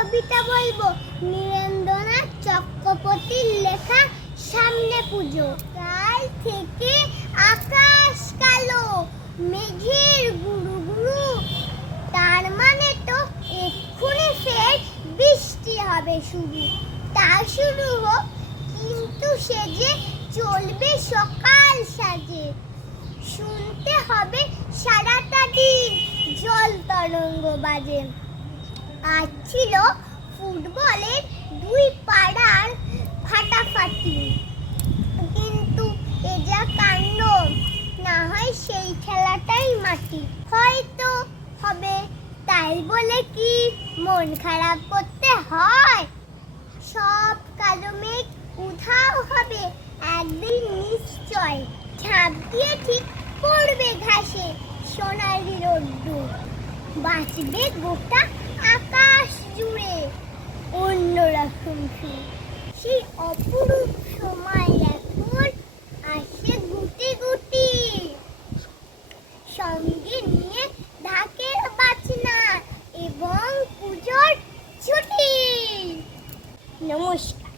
কবিতা বলব। নীরেন্দ্রনাথ চক্রবর্তীর লেখা সামনে পুজো। কাল থেকে আকাশ কালো, মেঘের গুরু গুরু তার মানে তো এক্ষুনি ফের বৃষ্টি হবে শুরু। তা শুরু হোক, কিন্তু সে যে চলবে সকাল সাজে। শুনতে হবে সারাটা দিন জল তরঙ্গ বাজে। আজ ছিল ফুটবলের দুই পাড়ার ফাটাফাটি। কিন্তু এ যা কাণ্ড, না হয় সেই খেলাটাই মাটি। হয়তো হবে, তাই বলে কি মন খারাপ করতে হয়? সব কালো মেঘ উধাও হবে, একদিন নিশ্চয়। ঝাঁপ দিয়ে ঠিক পড়বে ঘাসে সোনালি রোদ্দুর। বাঁচবে গোটা জুড়ে অন্যরকম ভিড় সেই অপরূপ সময় এখন আসে গুটি গুটি। সঙ্গে নিয়ে ঢাকের বাজনা এবং পুজোর ছুটি। নমস্কার।